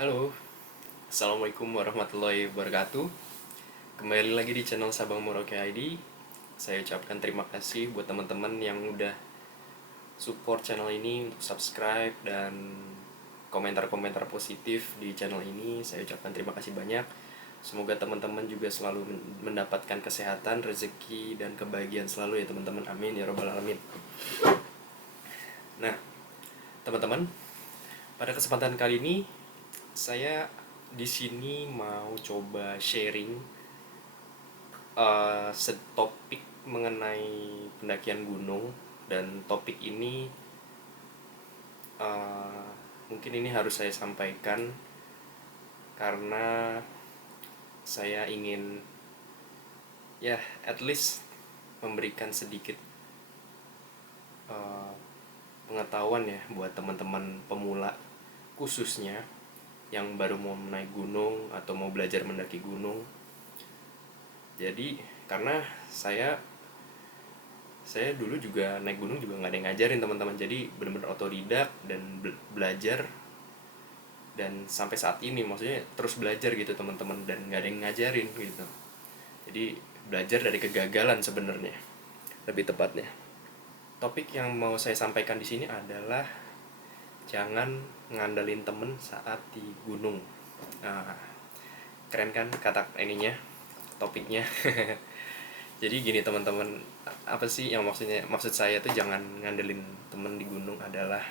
Halo, Assalamualaikum warahmatullahi wabarakatuh. Kembali lagi di channel Sabang Merauke ID. Saya ucapkan terima kasih buat teman-teman yang udah support channel ini untuk subscribe dan komentar-komentar positif di channel ini. Saya ucapkan terima kasih banyak. Semoga teman-teman juga selalu mendapatkan kesehatan, rezeki, dan kebahagiaan selalu ya teman-teman. Amin ya robbal alamin. Nah, teman-teman, pada kesempatan kali ini saya di sini mau coba sharing setopik mengenai pendakian gunung. Dan topik ini uh, mungkin ini harus saya sampaikan karena saya ingin ya at least memberikan sedikit uh, pengetahuan ya buat teman-teman pemula, khususnya yang baru mau naik gunung atau mau belajar mendaki gunung. Jadi karena saya dulu juga naik gunung juga nggak ada yang ngajarin teman-teman, jadi benar-benar otodidak dan belajar. Dan sampai saat ini maksudnya terus belajar gitu teman-teman, dan nggak ada yang ngajarin gitu. Jadi belajar dari kegagalan sebenarnya, lebih tepatnya. Topik yang mau saya sampaikan di sini adalah jangan ngandalin temen saat di gunung. Nah, keren kan kata ininya, topiknya. Jadi gini teman-teman, apa sih yang maksud saya tuh jangan ngandelin temen di gunung adalah,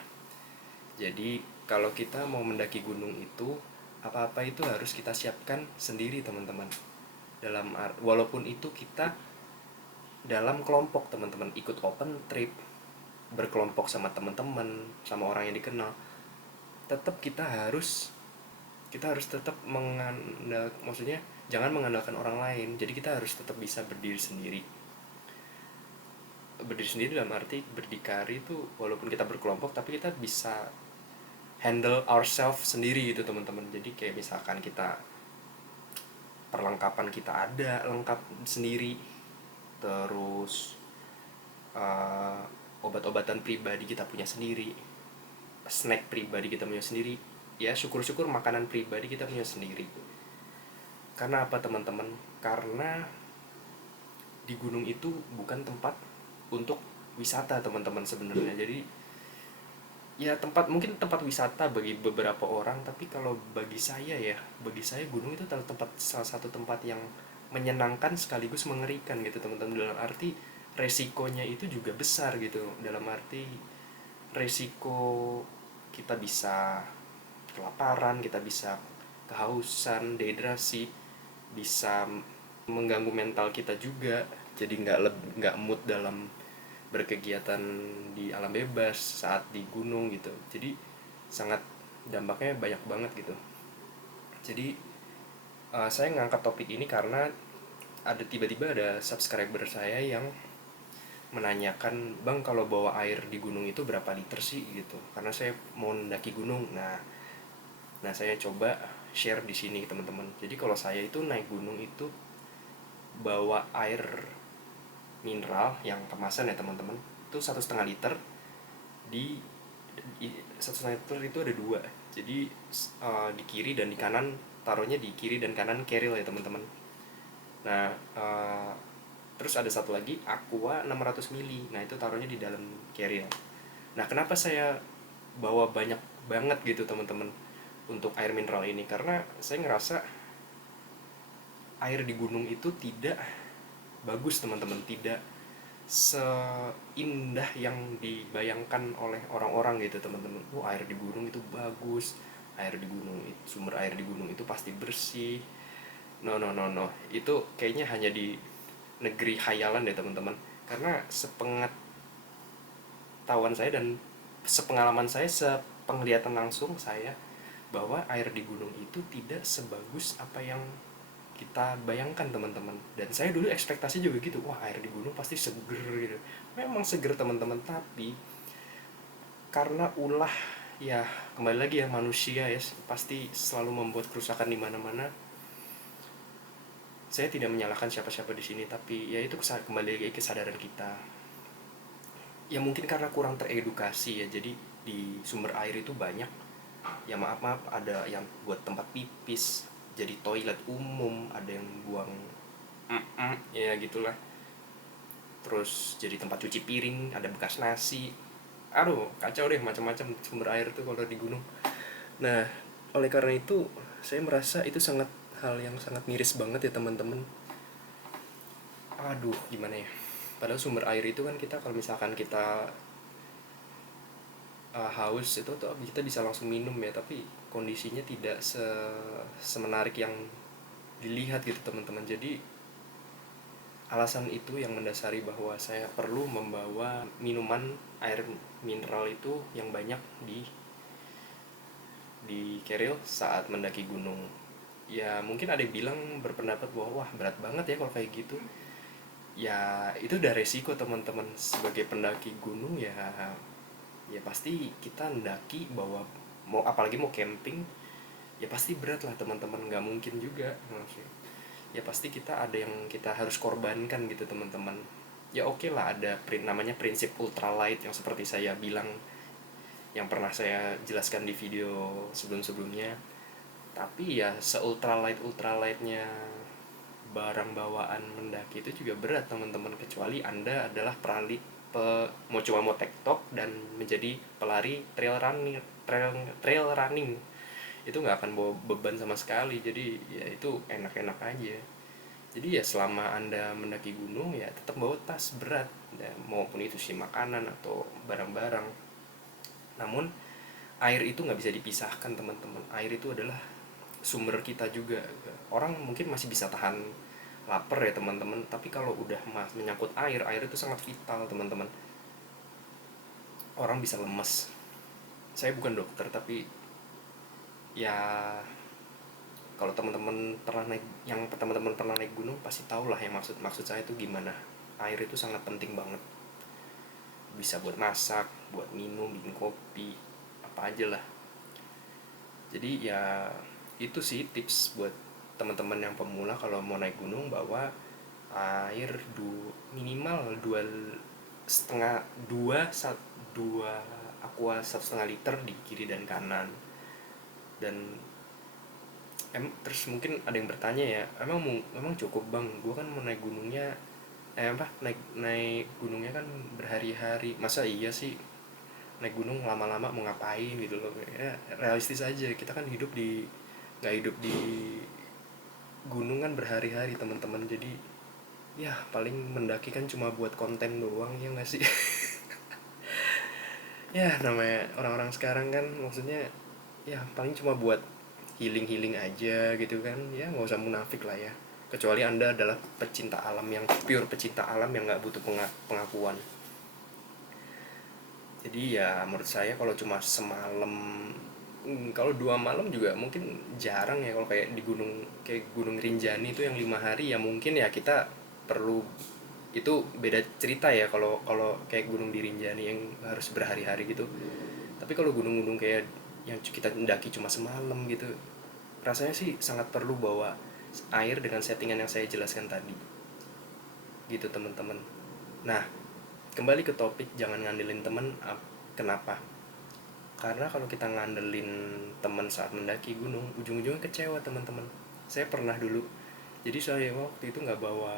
jadi kalau kita mau mendaki gunung itu apa-apa itu harus kita siapkan sendiri teman-teman. Walaupun itu kita dalam kelompok teman-teman, ikut open trip, berkelompok sama teman-teman, sama orang yang dikenal, tetap kita harus tetap maksudnya jangan mengandalkan orang lain. Jadi kita harus tetap bisa berdiri sendiri dalam arti berdikari itu, walaupun kita berkelompok tapi kita bisa handle ourselves sendiri gitu teman-teman. Jadi kayak misalkan kita perlengkapan kita ada lengkap sendiri, terus uh, obat-obatan pribadi kita punya sendiri, snack pribadi kita punya sendiri, ya syukur-syukur makanan pribadi kita punya sendiri. Karena apa teman-teman? Karena di gunung itu bukan tempat untuk wisata teman-teman sebenarnya. Jadi ya mungkin tempat wisata bagi beberapa orang, tapi kalau bagi saya gunung itu salah satu tempat yang menyenangkan sekaligus mengerikan gitu teman-teman. Dalam arti resikonya itu juga besar gitu, dalam arti resiko kita bisa kelaparan, kita bisa kehausan, dehidrasi, bisa mengganggu mental kita juga. Jadi nggak mood dalam berkegiatan di alam bebas saat di gunung gitu. Jadi sangat dampaknya banyak banget gitu. Jadi saya ngangkat topik ini karena tiba-tiba ada subscriber saya yang menanyakan, bang kalau bawa air di gunung itu berapa liter sih gitu, karena saya mau mendaki gunung. Nah saya coba share di sini teman-teman. Jadi kalau saya itu naik gunung itu bawa air mineral yang kemasan ya teman-teman, itu 1,5 liter. Satu setengah liter itu ada dua, jadi di kiri dan di kanan, taruhnya di kiri dan kanan carrier ya teman-teman. Nah terus ada satu lagi aqua 600 mili, nah itu taruhnya di dalam carrier. Nah kenapa saya bawa banyak banget gitu teman-teman untuk air mineral ini, karena saya ngerasa air di gunung itu tidak bagus teman-teman, tidak seindah yang dibayangkan oleh orang-orang gitu teman-teman. Air di gunung itu bagus, sumber air di gunung itu pasti bersih. No no no no, itu kayaknya hanya di negeri khayalan deh teman-teman. Karena sepengetahuan saya dan sepengalaman saya, sepenglihatan langsung saya, bahwa air di gunung itu tidak sebagus apa yang kita bayangkan teman-teman. Dan saya dulu ekspektasi juga gitu, wah air di gunung pasti seger gitu. Memang seger teman-teman, tapi karena ya kembali lagi ya, manusia ya pasti selalu membuat kerusakan di mana-mana. Saya tidak menyalahkan siapa-siapa di sini, tapi ya itu kembali lagi ke kesadaran kita. Ya mungkin karena kurang teredukasi ya, jadi di sumber air itu banyak ya maaf ada yang buat tempat pipis, jadi toilet umum, ada yang buang ya gitulah. Terus jadi tempat cuci piring, ada bekas nasi. Aduh, kacau deh, macam-macam sumber air tuh kalau di gunung. Nah, oleh karena itu saya merasa itu sangat hal yang sangat miris banget ya teman-teman. Aduh, gimana ya? Padahal sumber air itu kan kita kalau misalkan kita haus itu tuh kita bisa langsung minum ya, tapi kondisinya tidak semenarik yang dilihat gitu teman-teman. Jadi alasan itu yang mendasari bahwa saya perlu membawa minuman air mineral itu yang banyak di keril saat mendaki gunung. Ya mungkin ada yang bilang berpendapat bahwa wah berat banget ya kalau kayak gitu. Ya itu udah resiko teman-teman, sebagai pendaki gunung ya. Ya pasti kita mendaki bawa, mau apalagi mau camping, ya pasti berat lah teman-teman, nggak mungkin juga maksudnya. Ya pasti kita ada yang kita harus korbankan gitu teman-teman. Ya oke lah, ada namanya prinsip ultralight yang seperti saya bilang, yang pernah saya jelaskan di video sebelum-sebelumnya. Tapi ya ultralightnya barang bawaan mendaki itu juga berat teman-teman, kecuali anda adalah mau tektok dan menjadi pelari trail running itu nggak akan bawa beban sama sekali, jadi ya itu enak-enak aja. Jadi ya selama anda mendaki gunung ya tetap bawa tas berat ya, maupun itu sih makanan atau barang-barang. Namun air itu nggak bisa dipisahkan teman-teman, air itu adalah sumber kita juga. Orang mungkin masih bisa tahan lapar ya teman-teman, tapi kalau udah menyangkut air itu sangat vital teman-teman. Orang bisa lemes. Saya bukan dokter, tapi ya kalau teman-teman pernah naik, yang teman-teman pernah naik gunung pasti tahu lah yang maksud saya itu gimana. Air itu sangat penting banget, bisa buat masak, buat minum, bikin kopi, apa aja lah. Jadi ya itu sih tips buat teman-teman yang pemula kalau mau naik gunung, bawa air minimal setengah dua aqua 1,5 liter di kiri dan kanan. Dan terus mungkin ada yang bertanya ya, emang cukup bang, gue kan mau naik gunungnya naik naik gunungnya kan berhari-hari, masa iya sih naik gunung lama-lama mau ngapain gitu loh. Ya realistis aja, kita kan nggak hidup di gunung kan berhari-hari teman-teman. Jadi ya paling mendaki kan cuma buat konten doang, ya nggak sih? Ya namanya orang-orang sekarang kan, maksudnya ya paling cuma buat healing aja gitu kan. Ya nggak usah munafik lah ya, kecuali anda adalah pecinta alam, yang pure pecinta alam yang nggak butuh pengakuan. Jadi ya menurut saya kalau cuma semalam, kalau 2 malam juga mungkin jarang ya. Kalau kayak di gunung, kayak Gunung Rinjani itu yang 5 hari, ya mungkin ya kita perlu, itu beda cerita ya kalau kalau kayak gunung di Rinjani yang harus berhari-hari gitu. Tapi kalau gunung-gunung kayak yang kita mendaki cuma semalam gitu, rasanya sih sangat perlu bawa air dengan settingan yang saya jelaskan tadi gitu teman-teman. Nah, kembali ke topik, jangan ngandelin teman. Kenapa? Karena kalau kita ngandelin teman saat mendaki gunung, ujung-ujungnya kecewa teman-teman. Saya pernah dulu, jadi saya waktu itu nggak bawa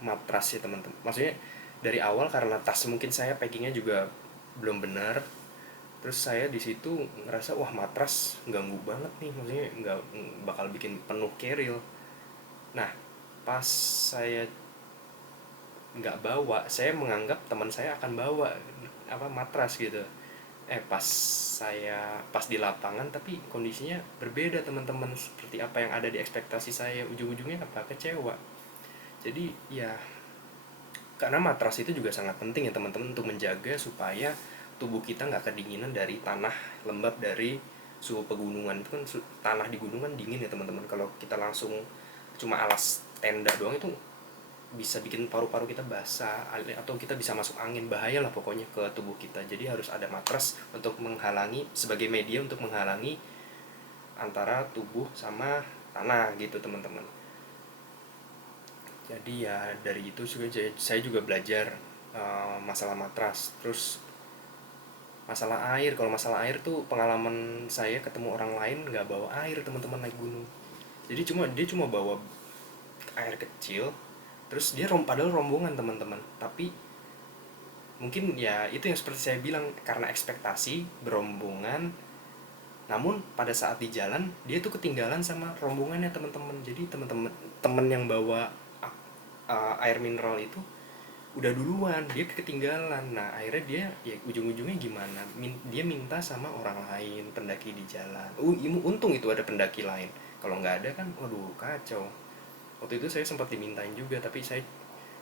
matras ya teman-teman. Maksudnya dari awal karena tas mungkin saya packingnya juga belum benar. Terus saya di situ ngerasa wah matras ganggu banget nih, maksudnya nggak bakal bikin penuh keril. Nah pas saya nggak bawa, saya menganggap teman saya akan bawa matras gitu. Pas di lapangan tapi kondisinya berbeda teman-teman, seperti apa yang ada di ekspektasi saya. Ujung-ujungnya apa, kecewa. Jadi ya karena matras itu juga sangat penting ya teman-teman, untuk menjaga supaya tubuh kita nggak kedinginan dari tanah lembab, dari suhu pegunungan. Itu kan tanah di gunungan dingin ya teman-teman. Kalau kita langsung cuma alas tenda doang, itu bisa bikin paru-paru kita basah, atau kita bisa masuk angin, bahaya lah pokoknya ke tubuh kita. Jadi harus ada matras untuk menghalangi, sebagai media untuk menghalangi antara tubuh sama tanah gitu teman-teman. Jadi ya dari itu juga saya juga belajar masalah matras. Terus Masalah air, kalau masalah air tuh pengalaman saya ketemu orang lain nggak bawa air teman-teman naik gunung. Jadi dia cuma bawa air kecil, terus dia padahal rombongan teman-teman, tapi mungkin ya itu yang seperti saya bilang, karena ekspektasi berombongan, namun pada saat di jalan dia tuh ketinggalan sama rombongannya teman-teman. Jadi teman-teman teman yang bawa air mineral itu udah duluan, dia ketinggalan. Nah akhirnya dia ya ujung-ujungnya gimana, dia minta sama orang lain pendaki di jalan. Untung itu ada pendaki lain, kalau nggak ada kan waduh kacau. Waktu itu saya sempat dimintain juga, tapi saya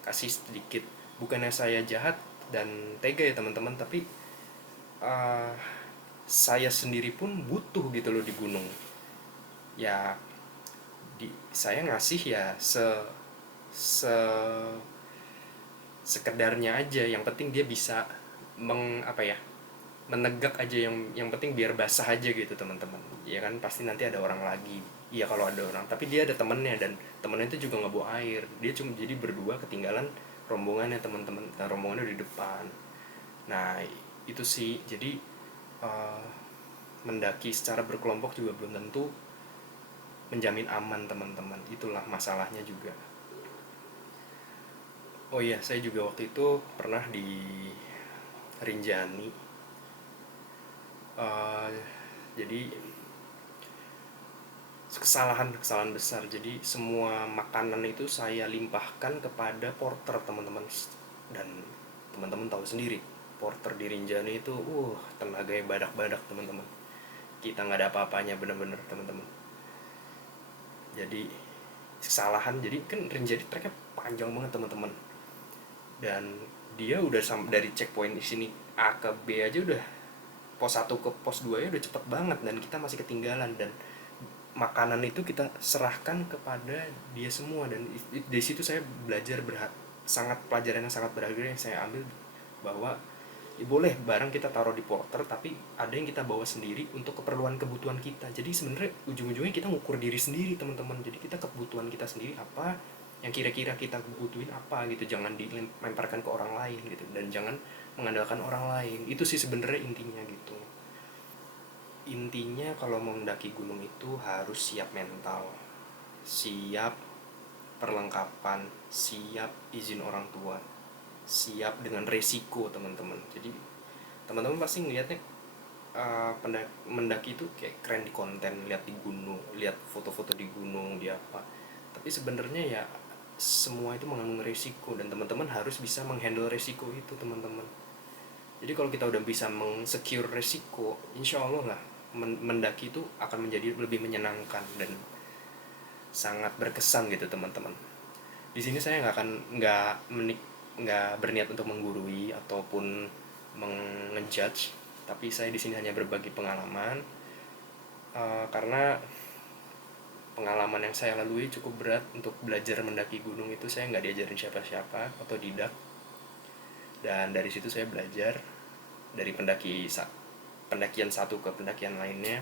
kasih sedikit. Bukannya saya jahat dan tega ya teman-teman, tapi uh, saya sendiri pun butuh gitu loh di gunung. Ya saya ngasih ya se sekedarnya aja, yang penting dia bisa apa ya, menegak aja, yang penting biar basah aja gitu teman-teman. Ya kan pasti nanti ada orang lagi, iya kalau ada orang, tapi dia ada temennya, dan temennya itu juga nggak bawa air, dia cuma jadi berdua ketinggalan rombongannya teman-teman. Nah, rombongannya di depan. Nah itu sih, jadi uh, mendaki secara berkelompok juga belum tentu menjamin aman teman-teman, itulah masalahnya juga. Oh iya, saya juga waktu itu pernah di Rinjani. uh, jadi kesalahan besar, jadi semua makanan itu saya limpahkan kepada porter teman-teman. Dan teman-teman tahu sendiri, porter di Rinjani itu tenaganya badak-badak teman-teman. Kita nggak ada apa-apanya bener-bener teman-teman. Jadi kesalahan, jadi kan Rinjani treknya panjang banget teman-teman, dan dia udah dari checkpoint di sini A ke B aja udah, pos 1 ke pos 2 ya udah cepet banget, dan kita masih ketinggalan. Dan makanan itu kita serahkan kepada dia semua, dan di situ saya belajar sangat, pelajaran yang sangat berharga yang saya ambil, bahwa ya boleh barang kita taruh di porter, tapi ada yang kita bawa sendiri untuk keperluan kebutuhan kita. Jadi sebenarnya ujung-ujungnya kita ngukur diri sendiri teman-teman. Jadi kita kebutuhan kita sendiri apa, yang kira-kira kita butuhin apa gitu, jangan dilemparkan ke orang lain gitu, dan jangan mengandalkan orang lain. Itu sih sebenarnya intinya gitu. Intinya kalau mau mendaki gunung itu harus siap mental, siap perlengkapan, siap izin orang tua, siap dengan resiko teman-teman. Jadi teman-teman pasti ngelihatnya mendaki itu kayak keren di konten, lihat di gunung, lihat foto-foto di gunung, di apa. Tapi sebenarnya ya semua itu mengandung resiko, dan teman-teman harus bisa menghandle resiko itu teman-teman. Jadi kalau kita udah bisa mengsecure resiko, insya Allah lah mendaki itu akan menjadi lebih menyenangkan dan sangat berkesan gitu teman-teman. Di sini saya nggak berniat untuk menggurui ataupun mengejudge, tapi saya di sini hanya berbagi pengalaman, karena pengalaman yang saya lalui cukup berat. Untuk belajar mendaki gunung itu saya nggak diajarin siapa-siapa, otodidak, dan dari situ saya belajar dari pendakian satu ke pendakian lainnya,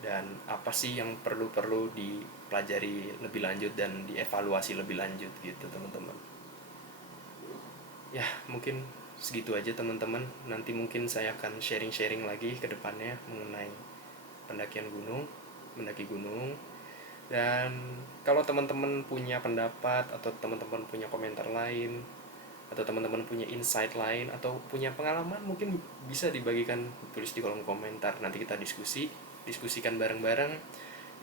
dan apa sih yang perlu dipelajari lebih lanjut dan dievaluasi lebih lanjut gitu teman-teman. Ya mungkin segitu aja teman-teman, nanti mungkin saya akan sharing-sharing lagi ke depannya mengenai pendakian gunung, mendaki gunung. Dan kalau teman-teman punya pendapat, atau teman-teman punya komentar lain, atau teman-teman punya insight lain, atau punya pengalaman, mungkin bisa dibagikan, tulis di kolom komentar, nanti kita diskusikan bareng-bareng.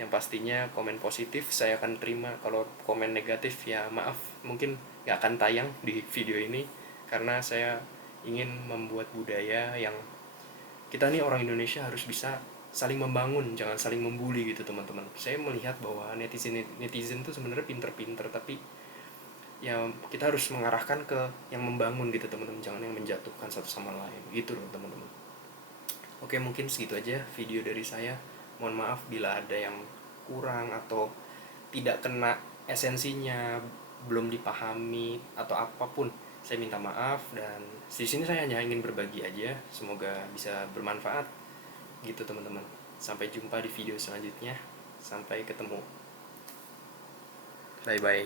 Yang pastinya komen positif saya akan terima, kalau komen negatif ya maaf, mungkin gak akan tayang di video ini, karena saya ingin membuat budaya yang kita nih orang Indonesia harus bisa saling membangun, jangan saling membuli gitu teman-teman. Saya melihat bahwa netizen tuh sebenarnya pinter-pinter, tapi ya kita harus mengarahkan ke yang membangun gitu teman-teman, jangan yang menjatuhkan satu sama lain gitu loh teman-teman. Oke, mungkin segitu aja video dari saya. Mohon maaf bila ada yang kurang atau tidak kena esensinya, belum dipahami atau apapun. Saya minta maaf, dan di sini saya hanya ingin berbagi aja. Semoga bisa bermanfaat gitu teman-teman. Sampai jumpa di video selanjutnya. Sampai ketemu. Bye bye.